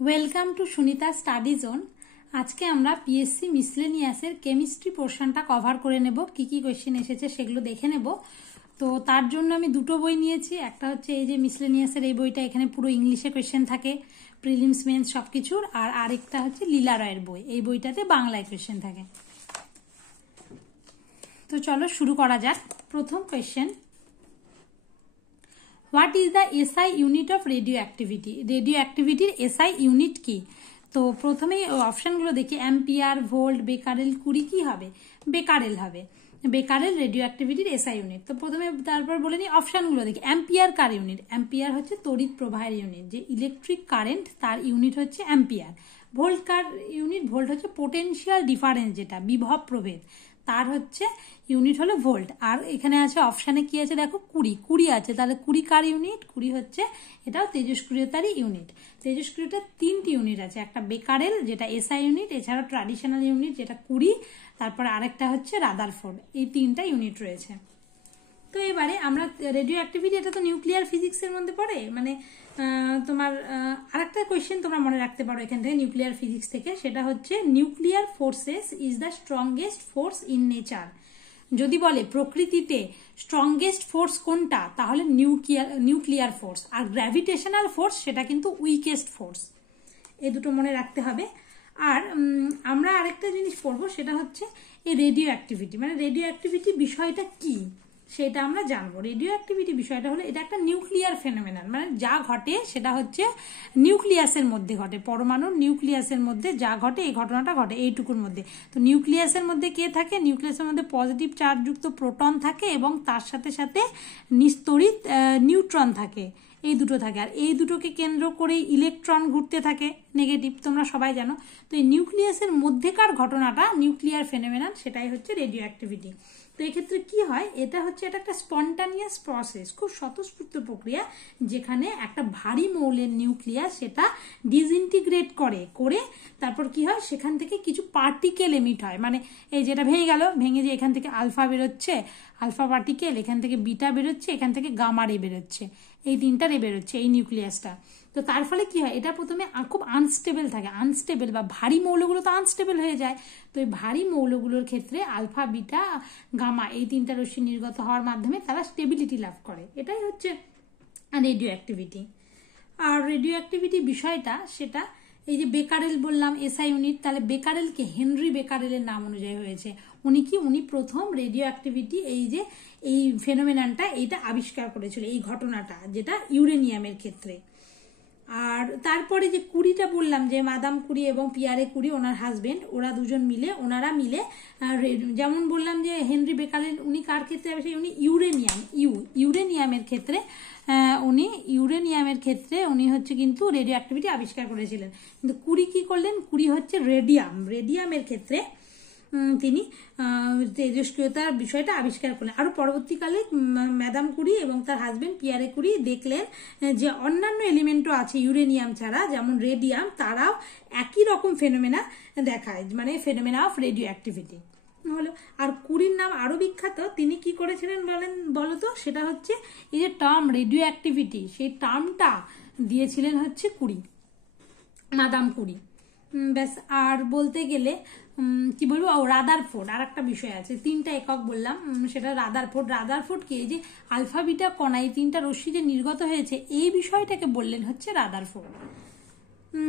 Welcome to Sunita study zone. আজকে আমরা PSC মিসলেনিয়াসের chemistry পোর্শনটা কভার করে নেব। কি কি কোয়েশ্চেন এসেছে সেগুলো দেখে নেব। তো তার জন্য আমি দুটো বই নিয়েছি। একটা হচ্ছে এই যে মিসলেনিয়াসের এই বইটা, এখানে পুরো ইংলিশে কোয়েশ্চেন থাকে, প্রিলিমস মেন্স সব কিছুর। আর আরেকটা হচ্ছে লীলা রায়ের বই, এই বইটাতে বাংলায় কোয়েশ্চেন থাকে। তো চলো শুরু করা যাক। প্রথম question, what is the SI unit of radioactivity? রেডিও অ্যাক্টিভিটির এসআই ইউনিট কি? তো প্রথমেই অপশনগুলো দেখি, অ্যাম্পিয়ার, ভোল্ট, বেকারেল, কুড়ি কি হবে? বেকারেল হবে। বেকারেল রেডিও অ্যাক্টিভিটির এসআই ইউনিট। তো প্রথমে তারপর বলে নিই অপশনগুলো দেখি। অ্যাম্পিয়ার কার ইউনিট? অ্যাম্পিয়ার হচ্ছে তড়িৎ প্রবাহের ইউনিট, যে ইলেকট্রিক কারেন্ট তার ইউনিট হচ্ছে অ্যাম্পিয়ার। ভোল্ট কার ইউনিট? ভোল্ট হচ্ছে পোটেনশিয়াল ডিফারেন্স, যেটা বিভব প্রভেদ, তার হচ্ছে ইউনিট হলো ভোল্ট। আর এখানে আছে অপশানে কি আছে দেখো, কুড়ি আছে। তাহলে কুড়ি কার ইউনিট? কুড়ি হচ্ছে এটাও তেজস্ক্রিয়তারই ইউনিট। তেজস্ক্রিয়তার তিনটি ইউনিট আছে, একটা বেকারেল যেটা এসআই ইউনিট, এছাড়াও ট্র্যাডিশনাল ইউনিট যেটা কুড়ি, তারপর আরেকটা হচ্ছে রাদারফোর্ড। এই তিনটা ইউনিট রয়েছে। তো এবারে আমরা রেডিও অ্যাক্টিভিটি, এটা তো নিউক্লিয়ার ফিজিক্সের মধ্যে পড়ে, মানে তোমার আরেকটা কোয়েশ্চেন তোমরা মনে রাখতে পারো এখান থেকে নিউক্লিয়ার ফিজিক্স থেকে, সেটা হচ্ছে nuclear forces is the strongest force in nature. যদি বলে প্রকৃতিতে স্ট্রংগেস্ট ফোর্স কোনটা, তাহলে নিউক্লিয়ার ফোর্স। আর গ্র্যাভিটেশনাল ফোর্স সেটা কিন্তু উইকেস্ট ফোর্স। এই দুটো মনে রাখতে হবে। আর আমরা আরেকটা জিনিস পড়বো, সেটা হচ্ছে এই রেডিও অ্যাক্টিভিটি, মানে রেডিও অ্যাক্টিভিটি বিষয়টা কি সেটা আমরা জানবো। রেডিও অ্যাক্টিভিটি বিষয়টা হলো এটা একটা নিউক্লিয়ার ফেনোমেনন, মানে যা ঘটে সেটা হচ্ছে নিউক্লিয়াসের মধ্যে ঘটে, পরমাণুর নিউক্লিয়াসের মধ্যে যা ঘটে, এই ঘটনাটা ঘটে এইটুকুর মধ্যে। তো নিউক্লিয়াসের মধ্যে কে থাকে? নিউক্লিয়াসের মধ্যে পজিটিভ চার্জযুক্ত প্রোটন থাকে এবং তার সাথে সাথে নিস্তড়িত নিউট্রন থাকে, এই দুটো থাকে। আর এই দুটোকে কেন্দ্র করেই ইলেকট্রন ঘুরতে থাকে, নেগেটিভ, তোমরা সবাই জানো। তো এই নিউক্লিয়াসের মধ্যেকার ঘটনাটা নিউক্লিয়ার ফেনোমেনন, সেটাই হচ্ছে রেডিও অ্যাক্টিভিটি। তো এক্ষেত্রে কি হয়, এটা হচ্ছে এটা একটা স্পন্টানিয়াস প্রসেস, খুব স্বতঃস্ফূর্ত প্রক্রিয়া, যেখানে একটা ভারী মৌলের নিউক্লিয়াস সেটা ডিসইন্টিগ্রেট করে তারপর কি হয়, সেখান থেকে কিছু পার্টিকেল এমিট হয়, মানে এই যেটা ভেঙে গেল, ভেঙে যে এখান থেকে আলফা বেরোচ্ছে, আলফা পার্টিকেল, এখান থেকে বিটা বেরোচ্ছে, এখান থেকে গামা রে বেরোচ্ছে, এই তিনটা রে বেরোচ্ছে এই নিউক্লিয়াসটা। তো তার ফলে কি হয়, এটা প্রথমে খুব আনস্টেবল থাকে, আনস্টেবল বা ভারী মৌলগুলো তো আনস্টেবল হয়ে যায়। তো এই ভারী মৌলগুলোর ক্ষেত্রে আলফা, বিটা, গামা এই তিনটা রশ্মি নির্গত হওয়ার মাধ্যমে তারা স্টেবিলিটি লাভ করে। এটাই হচ্ছে রেডিও অ্যাক্টিভিটি। আর রেডিও অ্যাক্টিভিটি বিষয়টা সেটা এই যে বেকারেল বললাম এসআই ইউনিট, তাহলে বেকারেলকে হেনরি বেকারেলের নাম অনুযায়ী হয়েছে। উনি প্রথম রেডিও অ্যাক্টিভিটি, এই ফেনোমেননটা এইটা আবিষ্কার করেছিল, এই ঘটনাটা, যেটা ইউরেনিয়ামের ক্ষেত্রে। আর তারপরে যে কুড়িটা বললাম, যে মাদাম কুরি এবং পিয়ারে কুরি, ওনার হাজবেন্ড, ওনারা মিলে যেমন বললাম যে হেনরি বেকারেল, উনি কার ক্ষেত্রে উনি ইউরেনিয়ামের ক্ষেত্রে উনি হচ্ছে কিন্তু রেডিও অ্যাক্টিভিটি আবিষ্কার করেছিলেন। কিন্তু কুরি কি করলেন, কুরি হচ্ছে রেডিয়ামের ক্ষেত্রে তিনি তেজস্ক্রিয়তার বিষয়টা আবিষ্কার করলেন। আরো পরবর্তীকালে ম্যাডাম কুরি এবং তার হাজবেন্ড পিয়ারে কুরি দেখলেন যে অন্যান্য এলিমেন্টও আছে ইউরেনিয়াম ছাড়া, যেমন রেডিয়াম, তারাও একই রকম ফেনোমেনা দেখায়, মানে ফেনোমেনা অফ রেডিও অ্যাক্টিভিটি হলো। আর কুরির নাম আরো বিখ্যাত, তিনি কি করেছিলেন বলতো, সেটা হচ্ছে এই যে টার্ম রেডিও অ্যাক্টিভিটি, সেই টার্মটা দিয়েছিলেন হচ্ছে মাদাম কুরি। ব্যাস। আর বলতে গেলে কি বলবো, রাদারফোর্ড, আর একটা বিষয় আছে, তিনটা একক বললাম, সেটা রাদারফোর্ড কি, এই যে আলফা, বিটা, কণা, এই তিনটা রশ্মি যে নির্গত হয়েছে, এই বিষয়টাকে বললেন হচ্ছে রাদারফোর্ড।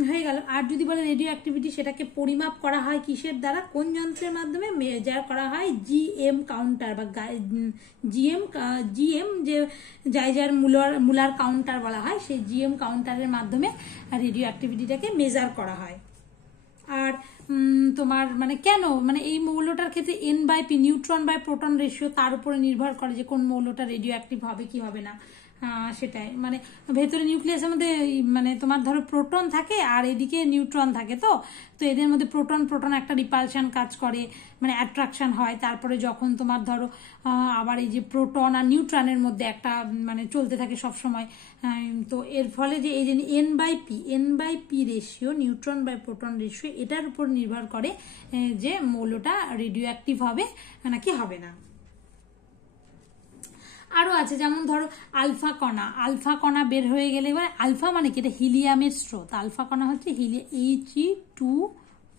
হয়ে গেল। আর যদি বলে রেডিও অ্যাক্টিভিটি, সেটাকে পরিমাপ করা হয় কিসের দ্বারা, কোন যন্ত্রের মাধ্যমে? মেজার করা হয় জিএম কাউন্টার বা জিএম, যে জাইজার মুলার কাউন্টার বলা হয়, সেই জিএম কাউন্টারের মাধ্যমে রেডিও অ্যাক্টিভিটিটাকে মেজার করা হয়। আর তোমার মানে কেন, মানে এই মৌলটার ক্ষেত্রে N/P, neutron by proton ratio, তার উপরে নির্ভর করে যে কোন মৌলটা রেডিও অ্যাক্টিভ হবে কি হবে না। সেটাই, মানে ভেতরে নিউক্লিয়াসের মধ্যে মানে তোমার ধরো প্রোটন থাকে আর এদিকে নিউট্রন থাকে, তো এদের মধ্যে প্রোটন একটা রিপালশন কাজ করে, মানে অ্যাট্রাকশন হয়। তারপরে যখন তোমার ধরো আবার এই যে প্রোটন আর নিউট্রনের মধ্যে একটা মানে চলতে থাকে সব সময়, তো এর ফলে যে এই যে N/P ratio, neutron by proton ratio, এটার উপর নির্ভর করে যে মৌলটা রেডিও অ্যাক্টিভ হবে নাকি হবে না। আরো আছে, যেমন ধরো আলফা কণা বের হয়ে গেলে, এবার আলফা মানে কি, এটা হিলিয়ামের স্রোত। আলফা কণা হচ্ছে He2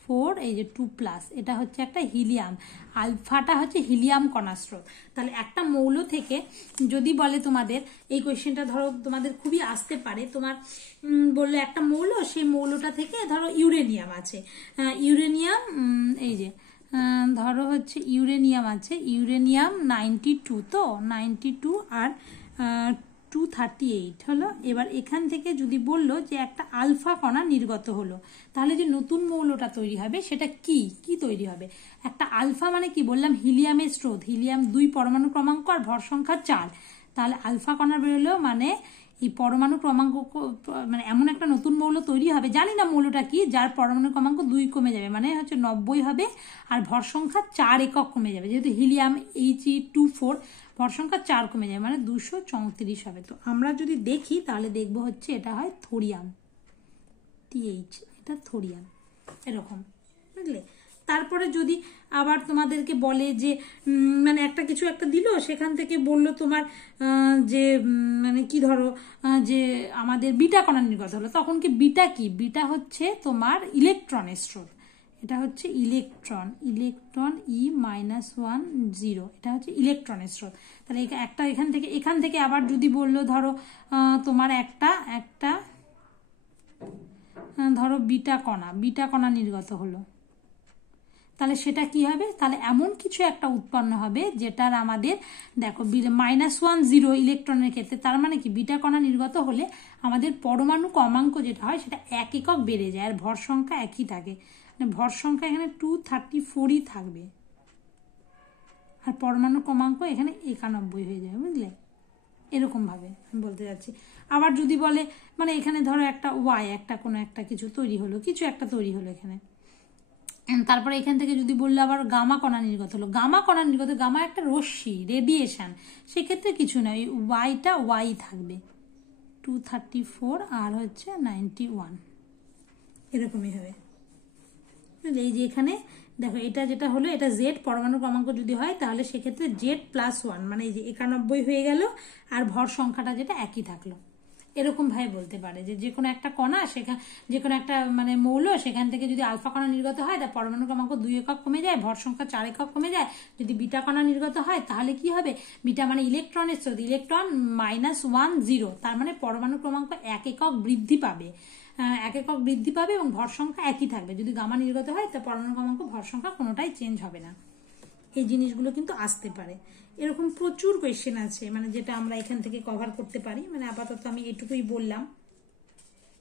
4, এই যে 2+, এটা হচ্ছে একটা হিলিয়াম। আলফাটা হচ্ছে হিলিয়াম কণার স্রোত। তাহলে একটা মৌল থেকে যদি বলে তোমাদের, এই কোয়েশ্চেনটা ধরো তোমাদের খুবই আসতে পারে, তোমার বললো একটা মৌল, সেই মৌলটা থেকে ধরো ইউরেনিয়াম আছে, ইউরেনিয়াম এই যে ধরো হচ্ছে ইউরেনিয়াম আছে, ইউরেনিয়াম 92, তো 92 আর 238 হলো। এবার এখান থেকে যদি বললো যে একটা আলফা কণা নির্গত হলো, তাহলে যে নতুন মৌলটা তৈরি হবে সেটা কি তৈরি হবে? একটা আলফা মানে কি বললাম, হিলিয়ামের স্রোত, হিলিয়াম 2 পরমাণু ক্রমাঙ্ক আর ভর সংখ্যা 4। তাহলে আলফা কণা বেরোলো মানে এই পরমাণু ক্রমাঙ্ক, মানে এমন একটা নতুন মৌল তৈরি হবে, জানি না মৌলটা কি, যার পরমাণু ক্রমাঙ্ক 2 কমে যাবে, মানে হচ্ছে 90 হবে, আর ভর সংখ্যা 4 একক কমে যাবে, যেহেতু হিলিয়াম He2 4, ভর সংখ্যা 4 কমে যাবে, মানে 234 হবে। তো আমরা যদি দেখি তাহলে দেখবো হচ্ছে এটা হয় থোরিয়াম, এটা থোরিয়াম, এরকম, বুঝলে? তারপরে যদি আবার তোমাদেরকে বলে যে মানে একটা কিছু একটা দিল, সেখান থেকে বললো তোমার যে মানে কি ধরো যে আমাদের বিটা কণা নির্গত হলো, তখন কি বিটা কি? বিটা হচ্ছে তোমার ইলেকট্রনের স্রোত, এটা হচ্ছে ইলেকট্রন E-10, এটা হচ্ছে ইলেকট্রনের স্রোত। তাহলে একটা এখান থেকে আবার যদি বললো ধরো তোমার একটা ধরো বিটা কণা নির্গত হলো, তাহলে সেটা কি হবে? তাহলে এমন কিছু একটা উৎপন্ন হবে যেটার আমাদের দেখো -10 ইলেকট্রনের ক্ষেত্রে, তার মানে কি বিটা কণা নির্গত হলে আমাদের পরমাণু ক্রমাঙ্ক যেটা হয় সেটা 1 একক বেড়ে যায়, আর ভর সংখ্যা একই থাকে, মানে ভর সংখ্যা এখানে 234ই থাকবে, আর পরমাণু ক্রমাঙ্ক এখানে 91 হয়ে যাবে, বুঝলে? এরকম ভাবে আমি বলতে যাচ্ছি। আবার যদি বলে মানে এখানে ধরো একটা একটা কোনো একটা কিছু তৈরি হলো, এখানে, তারপরে এখান থেকে যদি বললো আবার গামা কণা নির্গত হলো, গামা একটা রশ্মি, রেডিয়েশন, সেক্ষেত্রে কিছু না, ওই ওয়াইটা ওয়াই থাকবে, 234 আর হচ্ছে 91, এরকমই হবে। এই যে এখানে দেখো এটা যেটা হলো, এটা জেড পরমাণু ক্রমাঙ্ক যদি হয় তাহলে সেক্ষেত্রে Z+1, মানে এই যে 91 হয়ে গেল, আর ভর সংখ্যাটা যেটা একই থাকলো। এরকম ভাবে বলতে পারে যে কোনো একটা কণা, যে কোনো একটা মানে মৌল, সেখান থেকে যদি আলফা কণা নির্গত হয় তার পরমাণু ক্রমাঙ্ক 2 একক কমে যায়, ভর সংখ্যা 4 একক কমে যায়। যদি বিটা কণা নির্গত হয় তাহলে কি হবে? বিটা মানে ইলেকট্রনের স্রোত, ইলেকট্রন -10, তার মানে পরমাণু ক্রমাঙ্ক 1 একক বৃদ্ধি পাবে, এবং ভর সংখ্যা একই থাকবে। যদি গামা নির্গত হয় তার পরমাণু ক্রমাঙ্ক, ভর সংখ্যা কোনোটাই চেঞ্জ হবে না। এই জিনিসগুলো কিন্তু আসতে পারে। এরকম প্রচুর কোয়েশ্চেন আছে, মানে যেটা আমরা এখান থেকে কভার করতে পারি, মানে আপাতত আমি এটুকুই বললাম।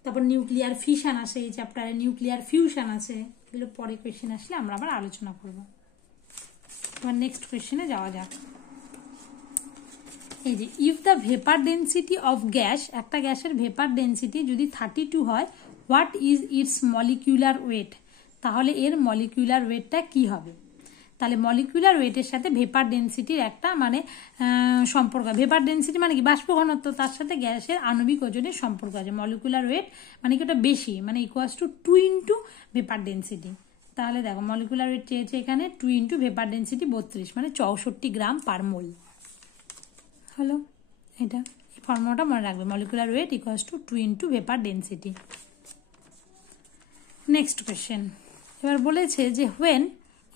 তারপর নিউক্লিয়ার ফিশন আছে, এই চ্যাপ্টারে নিউক্লিয়ার ফিউশন আছে, এগুলো পরে কোয়েশ্চেন আসলে আমরা আবার আলোচনা করব। এবার নেক্সট কোয়েশ্চেনে যাওয়া যাক। এই যে if the vapour density of gas, একটা গ্যাসের ভেপার ডেন্সিটি যদি 32 হয়, what is its molecular weight, তাহলে এর মলিকিউলার ওয়েটটা কি হবে? তাহলে মলিকিউলার ওয়েটের সাথে ভেপার ডেন্সিটির একটা মানে সম্পর্ক। ভেপার ডেন্সিটি মানে কি? বাষ্প ঘনত্ব, তার সাথে গ্যাসের আণবিক ওজনের সম্পর্ক আছে। মলিকিউলার ওয়েট মানে কি ওটা বেশি, মানে equals to 2 into vapour density. তাহলে দেখো মলিকিউলার ওয়েট চেয়েছে এখানে 2 ইন্টু ভেপার ডেন্সিটি 32, মানে 64 গ্রাম পার মোল হলো। এটা এই ফর্মুলাটা মনে রাখবে, molecular weight equals to 2 into vapour density. Next question, এবার বলেছে যে when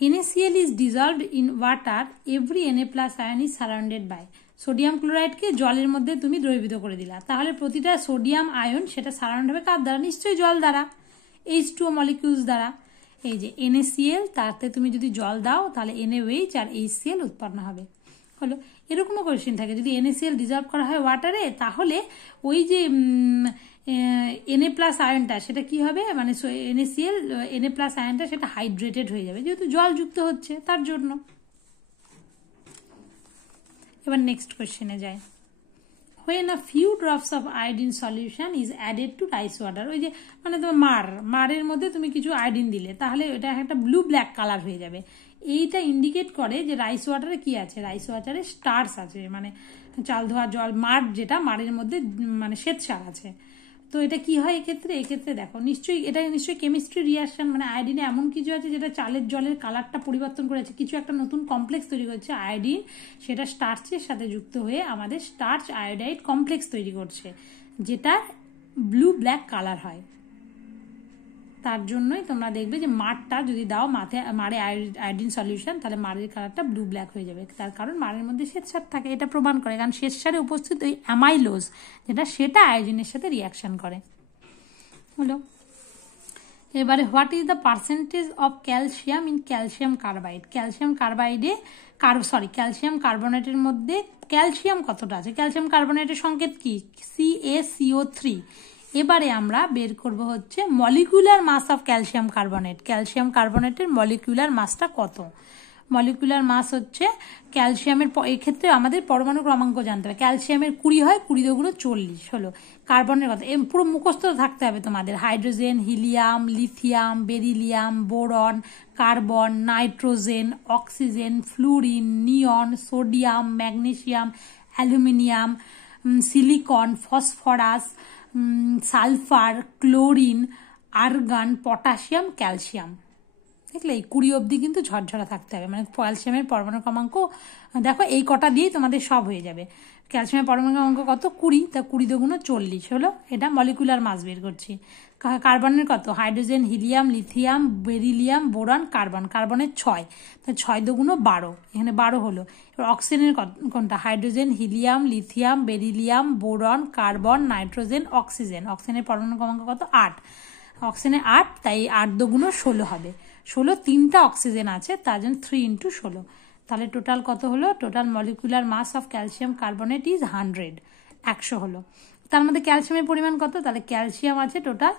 NaCl is dissolved in water, every Na+ ion is surrounded by, sodium ক্লোরাইডকে জলের মধ্যে তুমি দ্রবীভূত করে দিলা, তাহলে প্রতিটা সোডিয়াম আয়ন সেটা সারাউন্ড হবে কার দ্বারা? নিশ্চয়ই জল দ্বারা, H2O মলিকিউলস দ্বারা। এই যে NaCl, তাতে তুমি যদি জল দাও তাহলে NaOH আর HCl উৎপন্ন হবে, হলো। এরকমও কোয়েশ্চেন থাকে, যদি NaCl ডিজলভ করা হয় ওয়াটারে, তাহলে ওই যে Na+ আয়নটা সেটা কি হবে, মানে NaCl Na+ আয়নটা সেটা হাইড্রেটেড হয়ে যাবে, যেহেতু জল যুক্ত হচ্ছে তার জন্য। এবার নেক্সট কোয়েশ্চেনে যায়। when a few drops of iodine solution is added to rice water, ওই যে মানে তোমার মারের মধ্যে তুমি কিছু আয়োডিন দিলে, তাহলে এটা একটা ব্লু ব্ল্যাক কালার হয়ে যাবে। এইটা ইন্ডিকেট করে যে রাইস ওয়াটারে কি আছে? রাইস ওয়াটারে স্টার্চ আছে, মানে চাল ধোয়া জল, মার যেটা, মারের মধ্যে মানে শ্বেতসার আছে। তো এটা কি হয় এক্ষেত্রে দেখো নিশ্চয়ই এটা নিশ্চয়ই কেমিস্ট্রি রিয়াকশন, মানে আয়োডিনে এমন কিছু আছে যেটা চালের জলের কালারটা পরিবর্তন করেছে, কিছু একটা নতুন কমপ্লেক্স তৈরি করছে আয়োডিন, সেটা স্টার্চের সাথে যুক্ত হয়ে আমাদের স্টার্চ আয়োডাইড কমপ্লেক্স তৈরি করছে, যেটা ব্লু ব্ল্যাক কালার হয়। তার জন্যই তোমরা দেখবে যে মাড়টা যদি দাও মাড়ে আয়োডিন সলিউশন, তাহলে মাড়ের কালারটা ব্লু ব্ল্যাক হয়ে যাবে, তার কারণ মাড়ের মধ্যে শ্বেতসার থাকে, এটা প্রমাণ করে, কারণ শ্বেতসারে উপস্থিত ওই অ্যামাইলোজ সেটা আয়োডিনের সাথে রিয়াকশন করে। হলো এবারে what is the percentage of calcium in calcium carbide? Calcium কার্বনেটের মধ্যে ক্যালসিয়াম কতটা আছে? ক্যালসিয়াম কার্বনেটের সংকেত কি? CaCO3। এবারে আমরা বের করব হচ্ছে molecular mass of calcium carbonate. Calcium কার্বনেটের মলিকুলার মাসটা কত? মলিকুলার মাস হচ্ছে ক্যালসিয়ামের, এক্ষেত্রে আমাদের পরমাণু ক্রমাঙ্ক জানতে হবে। ক্যালসিয়ামের 20 হয়, 20 দুগুলো 40 হলো। কার্বনের কথা পুরো মুখস্থ থাকতে হবে তোমাদের, hydrogen, helium, lithium, beryllium, boron, carbon, nitrogen, oxygen, fluorine, neon, sodium, magnesium, aluminium, silicon, phosphorus, sulphur, chlorine, argon, potassium, calcium. দেখলে এই 20 অবধি কিন্তু ঝরঝরা থাকতে হবে, মানে ক্যালসিয়ামের পরমাণু ক্রমাঙ্ক দেখো এই কটা দিয়েই তোমাদের সব হয়ে যাবে। ক্যালসিয়ামের পরমাণু ক্রমাঙ্ক কত? 20, তা 20 দুগুণ 40 হলো, এটা মলিকুলার মাস বের করছি। কার্বনের কত? Hydrogen, helium, lithium, beryllium, boron, কার্বনের 6, তা 6 দুগুণ 12, এখানে 12 হলো। এবার অক্সিজেনের কোনটা? Hydrogen, helium, lithium, beryllium, boron, carbon, nitrogen, অক্সিজেনের পরমাণু ক্রমাঙ্ক কত? 8, অক্সিজেনের 8, তাই 8 দুগুণ 16 হবে। 16, 3টা অক্সিজেন আছে, তার জন্য 3 × 16, তাহলে টোটাল কত হলো? Total molecular mass of calcium carbonate is 100, 100 হলো। তার মধ্যে ক্যালসিয়ামের পরিমাণ কত? তাহলে ক্যালসিয়াম আছে টোটাল,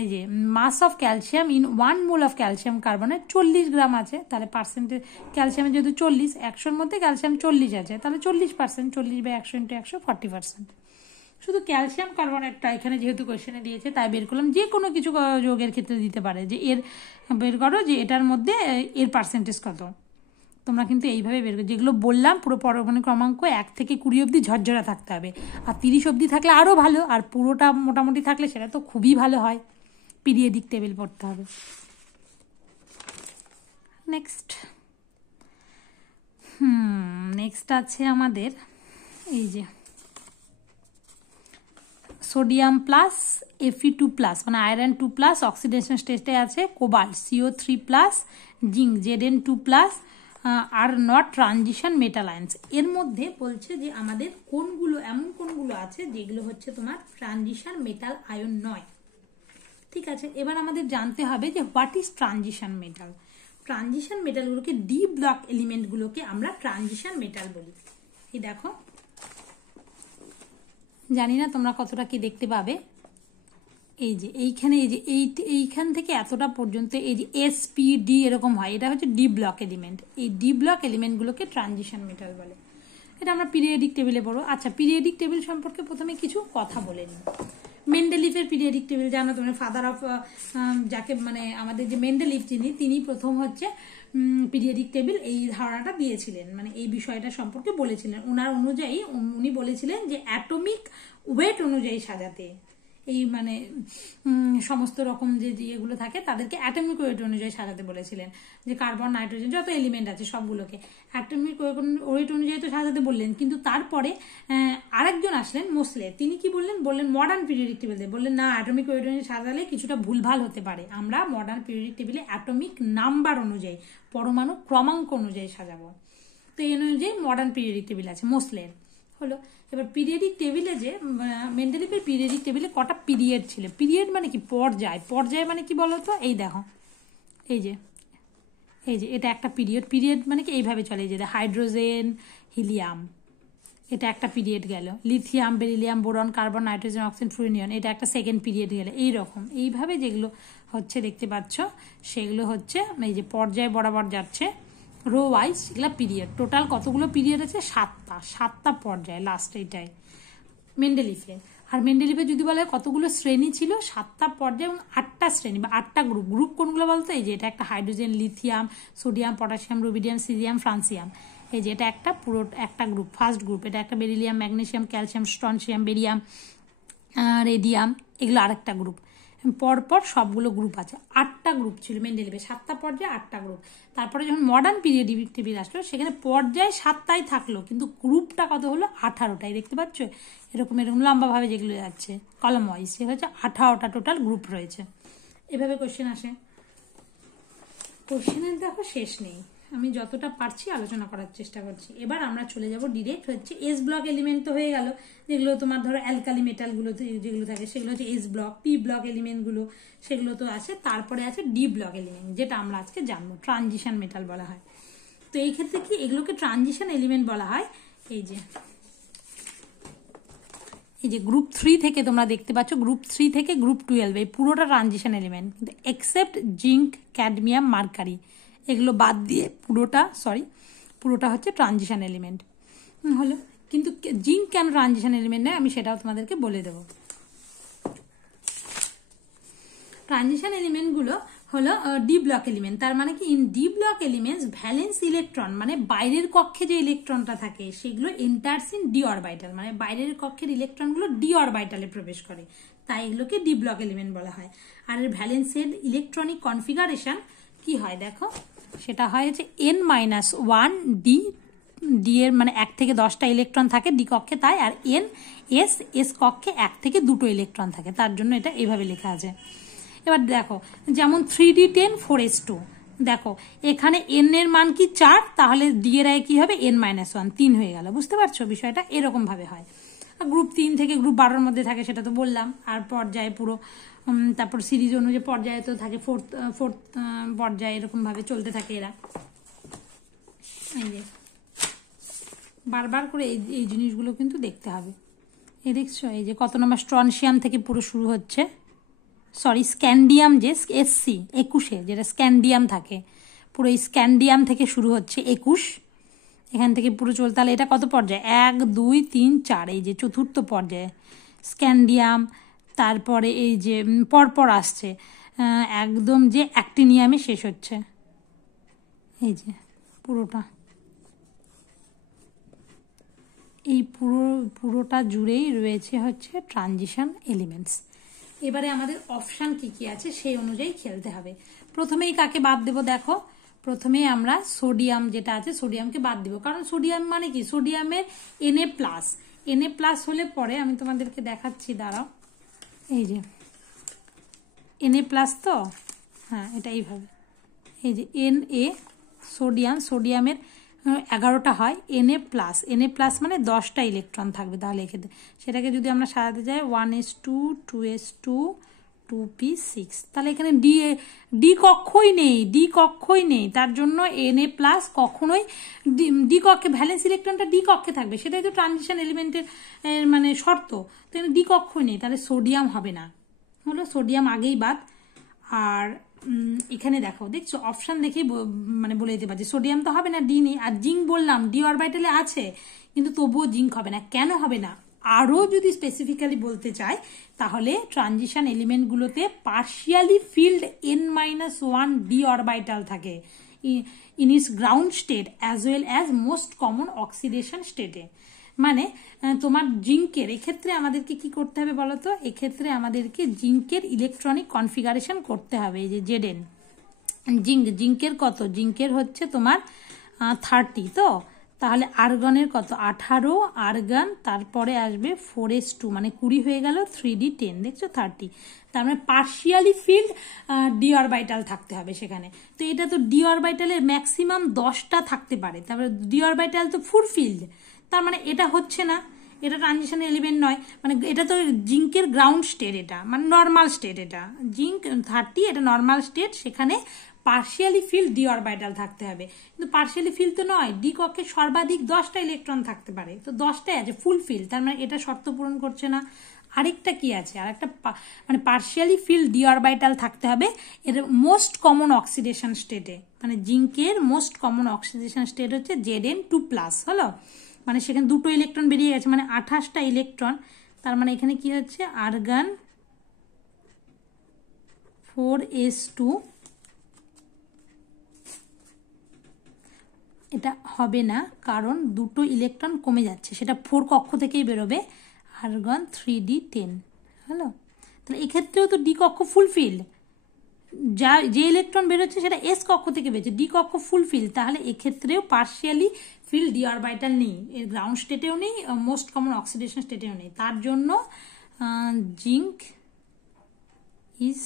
এই যে mass of calcium in 1 mole of calcium carbonate 40 gram আছে, তাহলে পার্সেন্টেজ ক্যালসিয়ামের যেহেতু 40, 100-র মধ্যে ক্যালসিয়াম 40 আছে, তাহলে 40%, 40/100 × 100, 40%। শুধু ক্যালসিয়াম কার্বনেটটা এখানে যেহেতু কোয়েশ্চেনে দিয়েছে তাই বের করলাম, যে কোনো কিছু যোগের ক্ষেত্রে দিতে পারে, যে এর বের করো যে এটার মধ্যে এর পার্সেন্টেজ কত। তোমরা কিন্তু এইভাবে বের করো, যেগুলো বললাম পুরো পরমাণু ক্রমাঙ্ক 1 থেকে 20 অবধি ঝরঝরা থাকতে হবে, আর 30 অবধি থাকলে আরও ভালো, আর পুরোটা মোটামুটি থাকলে সেটা তো খুবই ভালো হয়। পিরিয়ডিক টেবিল পড়তে হবে। নেক্সট আছে আমাদের এই যে সোডিয়াম প্লাস Fe2+, মানে আয়রন 2+, অক্সিডেশন স্টেটে আছে cobalt CO3+, zinc Zn2+, are not transition metal আয়ন্স। এর মধ্যে বলছে যে আমাদের এমন কোনগুলো আছে যেগুলো হচ্ছে তোমার ট্রানজিশন মেটাল আয়ন নয়। ঠিক আছে, এবার আমাদের জানতে হবে যে what is transition metal. Transition মেটালগুলোকে, ডি ব্লক এলিমেন্টগুলোকে আমরা ট্রানজিশন মেটাল বলি। এই দেখো, জানি না তোমরা কতটা কি দেখতে পাবে, এই যে এইখানে এইখান থেকে এতটা পর্যন্ত এই যে SPD এরকম হয়, এটা হচ্ছে ডি ব্লক এলিমেন্ট। এই ডি ব্লক এলিমেন্টগুলোকে ট্রানজিশন মেটাল বলে। এটা আমরা পিরিয়ডিক টেবিলে পড়বো। আচ্ছা, পিরিয়ডিক টেবিল সম্পর্কে প্রথমে কিছু কথা বলে নিই। মেন্ডেলিফের পিরিয়ডিক টেবিল জানো তোমরা, ফাদার অফ, যাকে মানে আমাদের যে মেন্ডেলিফ তিনি প্রথম হচ্ছে পিরিয়ডিক টেবিল এই ধারণাটা দিয়েছিলেন, মানে এই বিষয়টা সম্পর্কে বলেছিলেন। ওনার অনুযায়ী উনি বলেছিলেন যে অ্যাটমিক ওয়েট অনুযায়ী সাজাতে, এই মানে সমস্ত রকম যে ইয়েগুলো থাকে তাদেরকে অ্যাটমিক ওয়েট অনুযায়ী সাজাতে বলেছিলেন, যে কার্বন, নাইট্রোজেন যত এলিমেন্ট আছে সবগুলোকে অ্যাটমিক ওয়েট অনুযায়ী তো সাজাতে বললেন। কিন্তু তারপরে আরেকজন আসলেন মোসলে, তিনি কি বললেন মডার্ন পিরিয়ডিক টেবিল বললেন না, অ্যাটমিক ওয়েট অনুযায়ী সাজালে কিছুটা ভুলভাল হতে পারে, আমরা মডার্ন পিরিয়ডিক টেবিলে অ্যাটমিক নাম্বার অনুযায়ী, পরমাণু ক্রমাঙ্ক অনুযায়ী সাজাবো। তো এই অনুযায়ী মডার্ন পিরিয়ডিক টেবিল আছে মোসলের। হলো, এবার পিরিয়ডিক টেবিলে যে মেন্ডেলিফের পিরিয়ডিক টেবিলে কটা পিরিয়ড ছিল? পিরিয়ড মানে কি? পর্যায় মানে কি বলতো? এই দেখো, এই যে এটা একটা পিরিয়ড মানে কি এইভাবে চলে, যে হাইড্রোজেন, হিলিয়াম, এটা একটা পিরিয়ড গেল, lithium, beryllium, boron, carbon, nitrogen, oxygen, fluorine, এটা একটা সেকেন্ড পিরিয়ড গেল। এইভাবে যেগুলো হচ্ছে দেখতে পাচ্ছ সেগুলো হচ্ছে এই যে পর্যায় বরাবর যাচ্ছে রো ওয়াইজ, এগুলো পিরিয়ড। টোটাল কতগুলো পিরিয়ড আছে? 7টা পর্যায় লাস্ট, এইটাই মেন্ডেলিফের। আর মেন্ডেলিফের যদি বলা হয় কতগুলো শ্রেণী ছিল? 7টা পর্যায় এবং 8টা শ্রেণী বা 8টা গ্রুপ কোনগুলো বলতো? এই যে এটা একটা hydrogen, lithium, sodium, potassium, rubidium, caesium, francium, এই যে এটা একটা গ্রুপ, ফার্স্ট গ্রুপ। এটা একটা beryllium, magnesium, calcium, strontium, barium, radium, এগুলো আরেকটা গ্রুপ। পরপর সবগুলো গ্রুপ আছে, 8টা গ্রুপ ছিল মেন্ডেলিভে, 7টা পর্যায়ে 8টা গ্রুপ। তারপরে যখন মডার্ন পিরিয়ডিক টেবিল আসলো সেখানে পর্যায়ে 7টাই থাকলো, কিন্তু গ্রুপটা কত হলো 18টাই। দেখতে পাচ্ছ এরকম এরকম লম্বাভাবে যেগুলো যাচ্ছে কলম ওয়াইজ, সে হচ্ছে 18টা টোটাল গ্রুপ রয়েছে। এভাবে কোশ্চেন আসে। কোশ্চেনের দেখো শেষ নেই, আমি যতটা পারছি আলোচনা করার চেষ্টা করছি। এবার আমরা চলে যাব ডিরেক্ট হচ্ছে এস ব্লক এলিমেন্ট তো হয়ে গেল, যেগুলো তোমার ধরো অ্যালকালি মেটালগুলো যেগুলো থাকে সেগুলো হচ্ছে এস ব্লক। পি ব্লক এলিমেন্টগুলো সেগুলো তো আছে। তারপরে আছে ডি ব্লক এলিমেন্ট, যেটা আমরা আজকে জানবো, ট্রানজিশন মেটাল বলা হয়। তো এই ক্ষেত্রে কি এগুলোকে ট্রানজিশন এলিমেন্ট বলা হয়। এই যে গ্রুপ 3 থেকে তোমরা দেখতে পাচ্ছ, গ্রুপ 3 থেকে গ্রুপ 12 এই পুরোটা ট্রানজিশন এলিমেন্ট, কিন্তু এক্সেপ্ট জিঙ্ক, ক্যাডমিয়াম, মার্কারি এগুলো বাদ দিয়ে পুরোটা হচ্ছে ট্রানজিশন এলিমেন্ট হলো। কিন্তু জিঙ্ক কেন ট্রানজিশন এলিমেন্ট নয় আমি সেটাও তোমাদেরকে বলে দেবো। ট্রানজিশন এলিমেন্টগুলো হলো ডি ব্লক এলিমেন্ট। তার মানে কি in D block elements valence electron মানে বাইরের কক্ষে যে ইলেকট্রনটা থাকে সেগুলো এন্টারস ইন ডি অরবিটাল, মানে বাইরের কক্ষের ইলেকট্রনগুলো ডি অরবিটালে প্রবেশ করে, তাই এগুলোকে ডি ব্লক এলিমেন্ট বলা হয়। আর এর ভ্যালেন্সের ইলেকট্রনিক কনফিগারেশন কি হয় দেখো, সেটা হয় হচ্ছে n-1 ডি, ডি এর মানে 1 থেকে 10টা ইলেকট্রন থাকে ডি কক্ষে তাই, আর এস কক্ষে 1 থেকে 2টো ইলেকট্রন থাকে, তার জন্য এটা এইভাবে লেখা আছে। এবার দেখো যেমন 3d10 4s2, দেখো এখানে n এর মান কি 4, তাহলে ডি এর আয় কি হবে n-1 3 হয়ে গেল। বুঝতে পারছো বিষয়টা এরকম ভাবে হয়। গ্রুপ 3 থেকে গ্রুপ 12-র মধ্যে থাকে সেটা তো বললাম। আর পর্যায়ে পুরো তারপর সিরিজ অনুযায়ী পর্যায়ে তো থাকে ফোর্থ পর্যায়ে, এরকম ভাবে চলতে থাকে এরা। এই যে বারবার করে এই জিনিসগুলো কিন্তু দেখতে হবে। এই দেখছো এই যে কত নম্বর স্ট্রনশিয়াম থেকে পুরো শুরু হচ্ছে, স্ক্যান্ডিয়াম যে SC 21-এ যেটা স্ক্যান্ডিয়াম থাকে, পুরো এই স্ক্যান্ডিয়াম থেকে শুরু হচ্ছে 21, এখান থেকে পুরো চল। তাহলে এটা কত পর্যায়ে 1 2 3 4, এই যে চতুর্থ পর্যায়ে স্ক্যান্ডিয়াম। তারপরে এই যে পরপর আসছে একদম যে অ্যাক্টিনিয়ামে শেষ হচ্ছে, এই যে পুরোটা, এই পুরোটা জুড়েই রয়েছে হচ্ছে ট্রানজিশন এলিমেন্টস। এবারে আমাদের অপশান কি কি আছে সেই অনুযায়ী খেলতে হবে। প্রথমেই কাকে বাদ দেবো দেখো, প্রথমেই আমরা সোডিয়াম যেটা আছে সোডিয়ামকে বাদ দিব, কারণ সোডিয়াম মানে কি সোডিয়ামের Na+ হলে পরে আমি তোমাদেরকে দেখাচ্ছি, দাঁড়াও। এই যে Na+ তো, হ্যাঁ এটা এইভাবে, এই যে Na সোডিয়ামের 11টা হয়, Na+ মানে 10টা ইলেকট্রন থাকবে, তাহলে এক্ষেত্রে সেটাকে যদি আমরা সাজাতে যাই 1s2 2s2 2p6, তাহলে এখানে ডি কক্ষই নেই, তার জন্য Na+ কখনোই ডি কক্ষে, ভ্যালেন্স ইলেকট্রনটা ডি কক্ষে থাকবে, সেটাই তো ট্রানজিশন এলিমেন্টের মানে শর্ত, তো ডি কক্ষই নেই, তাহলে সোডিয়াম হবে না, হলো সোডিয়াম আগেই বাদ। আর এখানে দেখছো অপশন দেখেই মানে বলে দিতে পারছি সোডিয়াম তো হবে না, ডি নেই। আর জিঙ্ক বললাম ডি অরবিটালে আছে, কিন্তু তবুও জিঙ্ক হবে না। কেন হবে না, আরো যদি স্পেসিফিক্যালি বলতে চাই তাহলে ট্রানজিশন এলিমেন্টগুলোতে partially filled n-1 D orbital থাকে in its ground state as well as most common oxidation স্টেটে। মানে তোমার জিঙ্কের এক্ষেত্রে আমাদেরকে কি করতে হবে বলতো, এক্ষেত্রে আমাদেরকে জিঙ্কের ইলেকট্রনিক কনফিগারেশন করতে হবে। এই যে Zn জিঙ্কের কত, জিঙ্কের হচ্ছে তোমার 30, তো তাহলে আর্গনের কত 18 আর্গন, তারপরে আসবে 4s2 মানে 20 হয়ে গেল, 3d10 দেখছো 30, তার মানে পার্শিয়ালি ফিল্ড ডি অরবিটাল থাকতে হবে সেখানে। তো এটা তো ডি অরবিটালের ম্যাক্সিমাম 10টা থাকতে পারে, তারপরে ডি অরবিটাল তো ফুল ফিল্ড, তার মানে এটা হচ্ছে না, এটা ট্রানজিশন এলিমেন্ট নয়, মানে এটা তো জিঙ্কের গ্রাউন্ড স্টেট, এটা মানে নর্মাল স্টেট, এটা জিঙ্ক 30 এটা নর্মাল স্টেট, সেখানে পার্শিয়ালি ফিল্ড ডি অরবিটাল থাকতে হবে, কিন্তু পার্শিয়ালি ফিল্ড তো নয়, ডি কক্ষে সর্বাধিক 10টা ইলেকট্রন থাকতে পারে, তো 10টাই আছে ফুল ফিল্ড, তার মানে এটা শর্ত পূরণ করছে না। আরেকটা কি আছে, আরেকটা মানে পার্শিয়ালি ফিল্ড ডি অরবিটাল থাকতে হবে এর মোস্ট কমন অক্সিডেশন স্টেটে, মানে জিঙ্কের মোস্ট কমন অক্সিডেশন স্টেট হচ্ছে Zn2+, হলো মানে সেখানে 2টো ইলেকট্রন বেরিয়ে গেছে, মানে 28টা ইলেকট্রন, তার মানে এখানে কি হচ্ছে আর্গন 4s2, এটা হবে না কারণ 2টো ইলেকট্রন কমে যাচ্ছে, সেটা 4 কক্ষ থেকেই বেরোবে, আর্গন 3d10, হলো তাহলে এক্ষেত্রেও তো ডি কক্ষ ফুলফিল্ড, যে ইলেকট্রন বেরোচ্ছে সেটা এস কক্ষ থেকে বেরোচ্ছে, ডি কক্ষ ফুলফিল, তাহলে এক্ষেত্রেও পার্শিয়ালি ফিল ডি অরবিটাল নেই, এর গ্রাউন্ড স্টেটেও নেই, মোস্ট কমন অক্সিডেশন স্টেটেও নেই। তার জন্য zinc is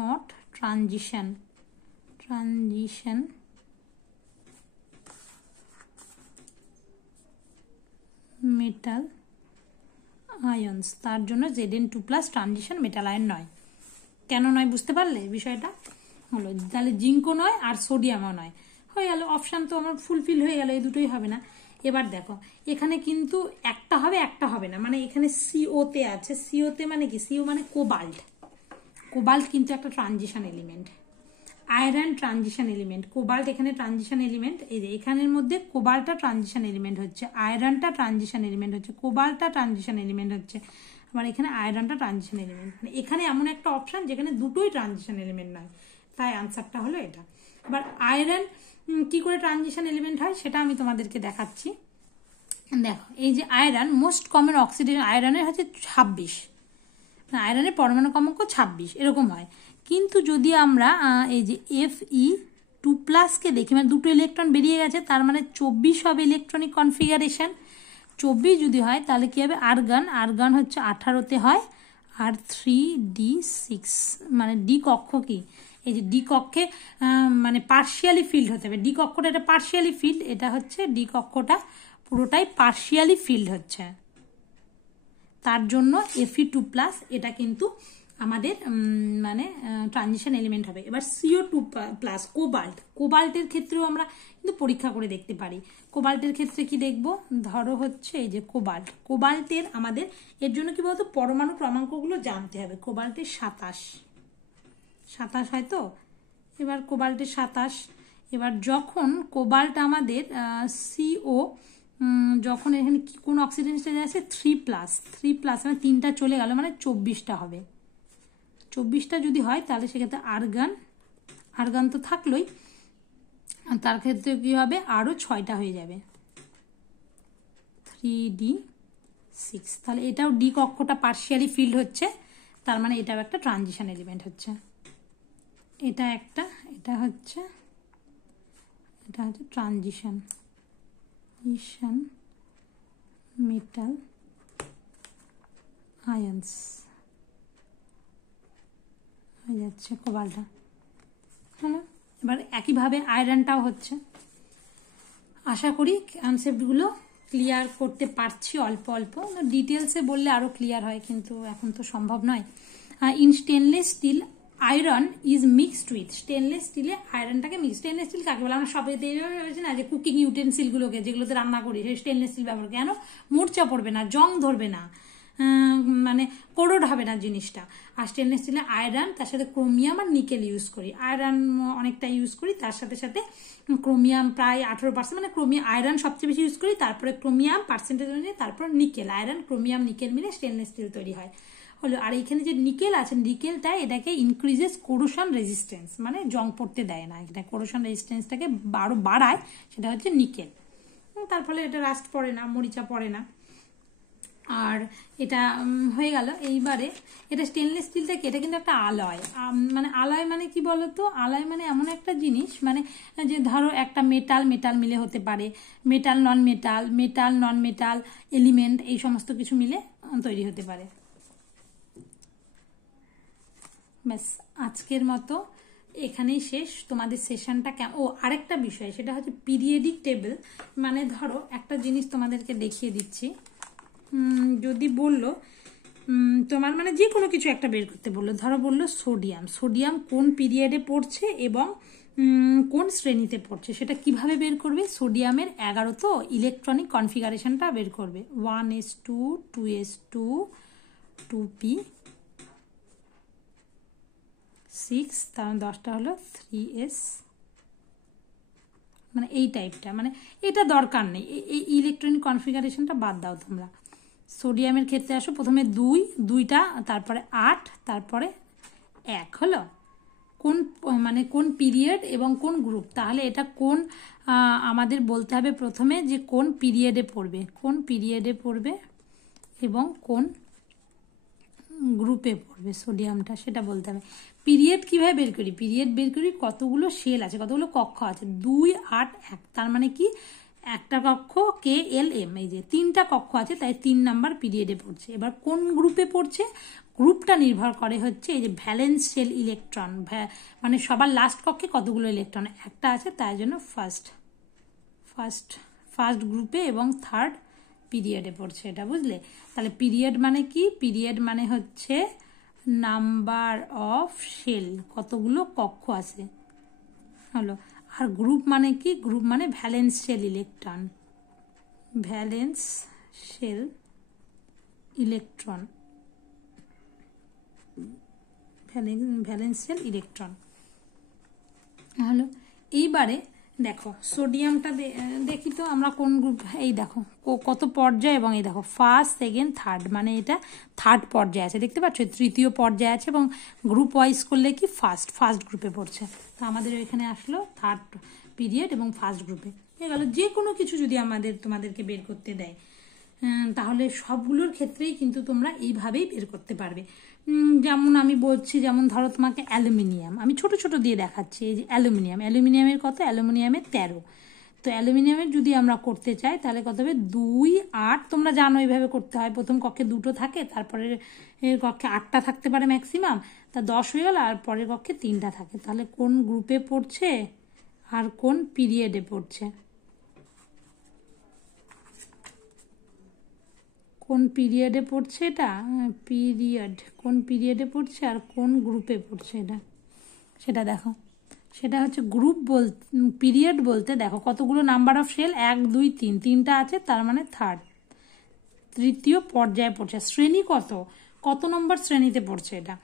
not transition metal ions, তার জন্য Zn2+ ট্রানজিশন মেটাল আয়ন নয়। কেন নয় বুঝতে পারলে বিষয়টা হলো, তাহলে জিঙ্কও নয় আর সোডিয়ামও নয়, হয়ে গেল অপশান তো আমার ফুলফিল হয়ে গেল, এই দুটোই হবে না। এবার দেখো এখানে কিন্তু একটা হবে একটা হবে না, মানে এখানে সিওতে আছে, সিওতে মানে কি, সিও মানে কোবাল্ট, কোবাল্ট কিন্তু একটা transition element, iron transition element, cobalt এখানে ট্রানজিশন এলিমেন্ট, এই যে এখানের মধ্যে কোবাল্টটা ট্রানজিশন এলিমেন্ট হচ্ছে, আয়রনটা ট্রানজিশন এলিমেন্ট হচ্ছে, কোবাল্টটা ট্রানজিশন এলিমেন্ট হচ্ছে, আবার এখানে আয়রনটা ট্রানজিশন এলিমেন্ট, মানে এখানে এমন একটা অপশন যেখানে দুটোই ট্রানজিশন এলিমেন্ট নয়, তাই আনসারটা হলো এটা। এবার আয়রন কি করে ট্রানজিশন এলিমেন্ট হয় সেটা আমি তোমাদেরকে দেখাচ্ছি। দেখো এই যে আয়রন মোস্ট কমন অক্সিডেশন, আয়রনের হচ্ছে 26, আয়রনের পরমাণু ক্রমাঙ্ক 26 এরকম হয়, কিন্তু যদি আমরা এই যে Fe2+কে দেখি, মানে দুটো ইলেকট্রন বেরিয়ে গেছে, তার মানে 24 হবে ইলেকট্রনিক কনফিগারেশন, 24 যদি হয় তাহলে কি হবে, আর্গন হচ্ছে 18তে হয়, আর 3d6, মানে ডি কক্ষ কি, এই যে ডি কক্ষে মানে পার্শিয়ালি ফিল্ড হতে হবে, ডি কক্ষটা এটা পার্শিয়ালি ফিল্ড, এটা হচ্ছে ডি কক্ষটা পুরোটাই পার্শিয়ালি ফিল্ড হচ্ছে, তার জন্য Fe2+ এটা কিন্তু আমাদের মানে ট্রানজিশন এলিমেন্ট হবে। এবার CO2+, কোবাল্টের ক্ষেত্রেও আমরা কিন্তু পরীক্ষা করে দেখতে পারি। কোবাল্টের ক্ষেত্রে কি দেখব, ধরো হচ্ছে এই যে কোবাল্টের আমাদের এর জন্য কি বলতো পরমাণু ক্রমাঙ্কগুলো জানতে হবে। কোবাল্টের 27 হয় তো, এবার কোবাল্টের 27, এবার যখন কোবাল্ট আমাদের CO, যখন এখানে কোন অক্সিডেন্ট স্টেজে আছে 3+, মানে 3টা চলে গেল, মানে 24টা হবে, 24টা যদি হয় তাহলে সেক্ষেত্রে আর্গন তো থাকলোই, তার ক্ষেত্রে কি হবে আরো 6টা হয়ে যাবে, 3d6, তাহলে এটাও ডি কক্ষটা পার্শিয়ালি ফিল্ড হচ্ছে, তার মানে এটাও একটা ট্রানজিশন এলিমেন্ট হচ্ছে, এটা হচ্ছে ট্রানজিশন মেটাল আয়নস হয়ে যাচ্ছে কোবাল্টটা, হ্যাঁ। এবার একইভাবে আয়রনটাও হচ্ছে। আশা করি কনসেপ্টগুলো ক্লিয়ার করতে পারছি অল্প অল্প, ডিটেলসে বললে আরও ক্লিয়ার হয়, কিন্তু এখন তো সম্ভব নয়। In stainless steel iron is mixed with, stainless স্টিলে আয়রনটাকে মিক্স, স্টেনলেস স্টিল কাকে বলে আমরা সবাই ভেবেছি না যে কুকিং ইউটেন্সিলগুলোকে যেগুলোতে রান্না করি সেই স্টেনলেস স্টিল ব্যবহার, কেন মূর্ছা পড়বে না, জং ধরবে না, মানে কোরোড হবে না জিনিসটা। আর স্টেনলেস স্টিলে আয়রন, তার সাথে ক্রোমিয়াম আর নিকেল ইউজ করি, আয়রন অনেকটা ইউজ করি, তার সাথে সাথে ক্রোমিয়াম প্রায় 18%, মানে ক্রোমিয়াম আয়রন সবচেয়ে বেশি ইউজ করি, তারপরে ক্রোমিয়াম পার্সেন্টেজ অনুযায়ী, তারপর নিকেল, আয়রন ক্রোমিয়াম নিকেল মিলে স্টেনলেস স্টিল তৈরি হয় হলো। আর এইখানে যে নিকেল আছে, নিকেলটা এটাকে ইনক্রিজেস কোরোশন রেজিস্ট্যান্স, মানে জং পড়তে দেয় না, এটা কোরোশন রেজিস্ট্যান্সটাকে আরো বাড়ায়, সেটা হচ্ছে নিকেল, তার ফলে এটা রাস্ট পড়ে না, মরিচা পড়ে না। আর এটা হয়ে গেল। এইবারে এটা স্টেনলেস স্টিলটা কি, এটা কিন্তু একটা আলয়, মানে আলয় মানে কি বলতো, আলয় মানে এমন একটা জিনিস, মানে যে ধরো একটা মেটাল মিলে হতে পারে, মেটাল নন মেটাল এলিমেন্ট, এই সমস্ত কিছু মিলে তৈরি হতে পারে। ব্যাস আজকের মতো এখানেই শেষ তোমাদের সেশনটা। আরেকটা বিষয়, সেটা হচ্ছে পিরিয়ডিক টেবিল, মানে ধরো একটা জিনিস তোমাদেরকে দেখিয়ে দিচ্ছি, যদি বললো তোমার মানে যে কোনো কিছু একটা বের করতে বললো, ধরো বললো সোডিয়াম কোন পিরিয়ডে পড়ছে এবং কোন শ্রেণীতে পড়ছে, সেটা কিভাবে বের করবে, সোডিয়ামের 11তো ইলেকট্রনিক কনফিগারেশনটা বের করবে, 1s2 2s2 2p6, তার 10টা হলো 3s, মানে এই টাইপটা, মানে এটা দরকার নেই, এই ইলেকট্রনিক কনফিগারেশনটা বাদ দাও তোমরা। সোডিয়ামের ক্ষেত্রে আসো, প্রথমে 2টা, তারপরে 8, তারপরে 1 হলো, মানে কোন পিরিয়ড এবং কোন গ্রুপ, তাহলে এটা কোন আমাদের বলতে হবে প্রথমে যে কোন পিরিয়ডে পড়বে এবং কোন গ্রুপে পড়বে সোডিয়ামটা, সেটা বলতে হবে। পিরিয়ড কিভাবে বের করি? পিরিয়ড বের করি কতগুলো শেল আছে, কতগুলো কক্ষ আছে, 2, 8, 1, তার মানে কি একটা কক্ষ KLM, এই যে 3টা কক্ষ আছে, তাই 3 নাম্বার পিরিয়ডে পড়ছে। এবার কোন গ্রুপে পড়ছে? গ্রুপটা নির্ভর করে হচ্ছে এই যে ভ্যালেন্স শেল ইলেকট্রন, মানে সবার লাস্ট কক্ষে কতগুলো ইলেকট্রন, একটা আছে, তাই জন্য ফার্স্ট গ্রুপে এবং থার্ড পিরিয়ডে পড়ছে, এটা বুঝলে? তাহলে পিরিয়ড মানে কি? পিরিয়ড মানে হচ্ছে নাম্বার অফ শেল, কতগুলো কক্ষ আছে হলো। আর গ্রুপ মানে কি? গ্রুপ মানে valence shell electron, valence shell electron, valence shell electron হলো। এইবারে দেখো সোডিয়ামটা দেখি তো আমরা কোন গ্রুপ। এই দেখো কত পর্যায়, এবং এই দেখো ফার্স্ট, সেকেন্ড, থার্ড, মানে এটা থার্ড পর্যায়ে আছে, দেখতে পাচ্ছ? তৃতীয় পর্যায়ে আছে, এবং গ্রুপ ওয়াইজ করলে কি ফার্স্ট গ্রুপে পড়ছে। তো আমাদের এখানে আসলো থার্ড পিরিয়ড এবং ফার্স্ট গ্রুপে। হয়ে গেল। যে কোনো কিছু যদি তোমাদেরকে বের করতে দেয়, তাহলে সবগুলোর ক্ষেত্রেই কিন্তু তোমরা এইভাবেই বের করতে পারবে। যেমন আমি বলছি, যেমন ধরো তোমাকে অ্যালুমিনিয়াম, আমি ছোট ছোট দিয়ে দেখাচ্ছি। এই যে অ্যালুমিনিয়ামের কত? অ্যালুমিনিয়ামের 13। তো অ্যালুমিনিয়ামের যদি আমরা করতে চাই তাহলে কত হবে? 2, 8, তোমরা জানো এইভাবে করতে হয়। প্রথম কক্ষে 2টো থাকে, তারপরে এর কক্ষে 8টা থাকতে পারে ম্যাক্সিমাম, তা 10 হয়ে গেল, আর পরের কক্ষে 3টা থাকে। তাহলে কোন গ্রুপে পড়ছে আর কোন পিরিয়ডে পড়ছে? কোন পিরিয়ডে পড়ছে এটা? পিরিয়ড, কোন পিরিয়ডে পড়ছে আর কোন গ্রুপে পড়ছে এটা, সেটা দেখো। সেটা হচ্ছে গ্রুপ পিরিয়ড বলতে দেখো কতগুলো নাম্বার অফ শেল, 1, 2, 3, 3টা আছে, তার মানে তৃতীয় পর্যায়ে পড়ছে। শ্রেণী কত নম্বর শ্রেণীতে পড়ছে এটা,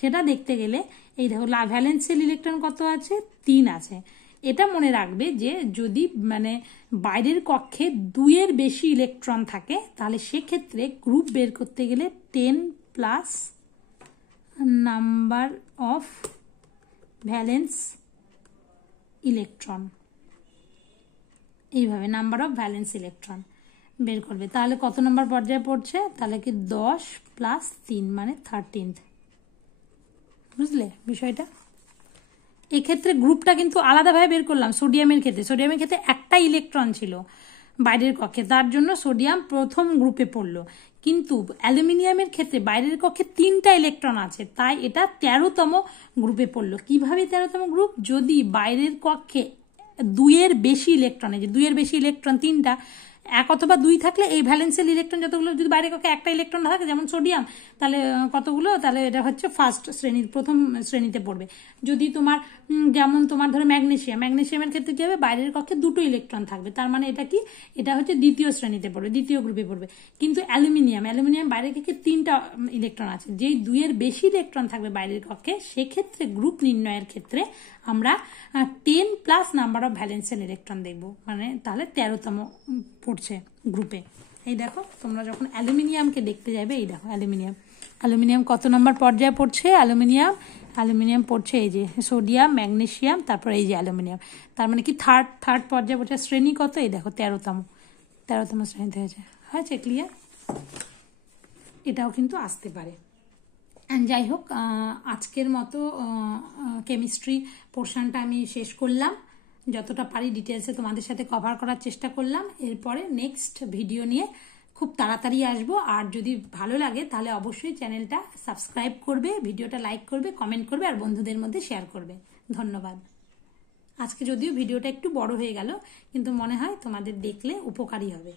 সেটা দেখতে গেলে এই দেখো ভ্যালেন্স শেল ইলেকট্রন কত আছে? 3 আছে। এটা মনে রাখবে যে যদি মানে বাইরের কক্ষে 2-এর বেশি ইলেকট্রন থাকে, তাহলে সেক্ষেত্রে গ্রুপ বের করতে গেলে 10 plus number of valence electron, এইভাবে নাম্বার অফ ভ্যালেন্স ইলেকট্রন বের করবে। তাহলে কত নম্বর পর্যায়ে পড়ছে? তাহলে কি 10 প্লাস 3 মানে 13th। বুঝলে বিষয়টা? এক্ষেত্রে গ্রুপটা কিন্তু আলাদাভাবে বের করলাম। সোডিয়ামের ক্ষেত্রে একটা ইলেকট্রন ছিল বাইরের কক্ষে, তার জন্য সোডিয়াম প্রথম গ্রুপে পড়লো। কিন্তু অ্যালুমিনিয়ামের ক্ষেত্রে বাইরের কক্ষে 3টা ইলেকট্রন আছে, তাই এটা 13তম গ্রুপে পড়লো। কিভাবে 13তম গ্রুপ? যদি বাইরের কক্ষে 2-এর বেশি ইলেকট্রন, এই যে 2-এর বেশি ইলেকট্রন 3টা, 1 অথবা 2 থাকলে এই ভ্যালেন্সিয়াল ইলেকট্রন যতগুলো, যদি বাইরের কক্ষে একটা ইলেকট্রন থাকে যেমন সোডিয়াম, তাহলে কতগুলো? তাহলে এটা হচ্ছে প্রথম শ্রেণীতে পড়বে। যদি তোমার যেমন তোমার ধরো ম্যাগনেসিয়ামের ক্ষেত্রে কি হবে? বাইরের কক্ষে 2টো ইলেকট্রন থাকবে, তার মানে এটা কি? এটা হচ্ছে দ্বিতীয় শ্রেণীতে পড়বে, দ্বিতীয় গ্রুপে পড়বে। কিন্তু অ্যালুমিনিয়াম বাইরের কক্ষে 3টা ইলেকট্রন আছে, যেই 2-এর বেশি ইলেকট্রন থাকবে বাইরের কক্ষে, সেক্ষেত্রে গ্রুপ নির্ণয়ের ক্ষেত্রে আমরা 10 প্লাস নাম্বার অফ ভ্যালেন্সিয়াল ইলেকট্রন দেখবো, মানে তাহলে 13তম পড়ছে গ্রুপে। এই দেখো তোমরা যখন অ্যালুমিনিয়ামকে দেখতে যাবে, এই দেখো অ্যালুমিনিয়াম কত নম্বর পর্যায়ে পড়ছে? অ্যালুমিনিয়াম পড়ছে এই যে সোডিয়াম, ম্যাগনেসিয়াম, তারপর এই যে অ্যালুমিনিয়াম, তার মানে কি থার্ড পর্যায়ে পড়ছে। শ্রেণী কত? এই দেখো 13তম শ্রেণীতে হয়েছে। ক্লিয়ার? এটাও কিন্তু আসতে পারে। যাই হোক, আজকের মতো কেমিস্ট্রি পোর্শনটা আমি শেষ করলাম। যতটা পারি ডিটেলসে তোমাদের সাথে কভার করার চেষ্টা করলাম। এরপরে নেক্সট ভিডিও নিয়ে খুব তাড়াতাড়ি আসবো। আর যদি ভালো লাগে তাহলে অবশ্যই চ্যানেলটা সাবস্ক্রাইব করবে, ভিডিওটা লাইক করবে, কমেন্ট করবে, আর বন্ধুদের মধ্যে শেয়ার করবে। ধন্যবাদ। আজকে যদিও ভিডিওটা একটু বড় হয়ে গেল, কিন্তু মনে হয় তোমাদের দেখলে উপকারী হবে।